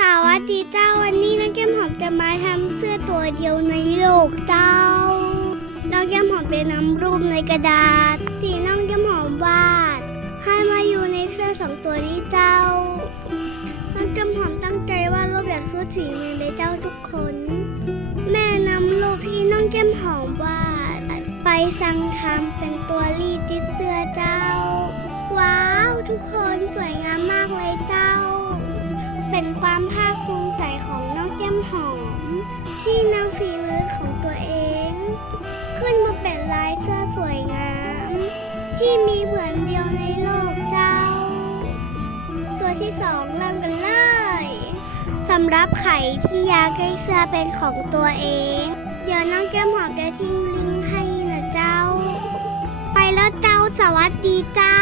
สวัสดีเจ้าวันนี้น้องแก้มหอมจะมาทำเสื้อตัวเดียวในโลกเจ้า น้องแก้มหอมจะนำรูปในกระดาษที่น้องแก้มหอมวาด ให้มาอยู่ในเสื้อสองตัวนี้เจ้า น้องแก้มหอมตั้งใจว่าดรูปอยากเสื้อสีเงินเลยเจ้าทุกคน แม่นำรูปที่น้องแก้มหอมวาด ไปสั่งทำเป็นตัวรีดที่เสื้อเจ้า ว้าวทุกคนสวยงาม ที่นำฝีมือของตัวเอง ขึ้นมาเป็นลายเสื้อสวยงาม ที่มีเหมือนเดียวในโลกเจ้า ตัวที่สองเริ่มกันเลยสำหรับไข่ที่ยากได้เสื้อเป็นของตัวเอง เดี๋ยวน้องแก้มหอมจะทิ้งลิงก์ให้นะเจ้า ไปแล้วเจ้าสวัสดีเจ้า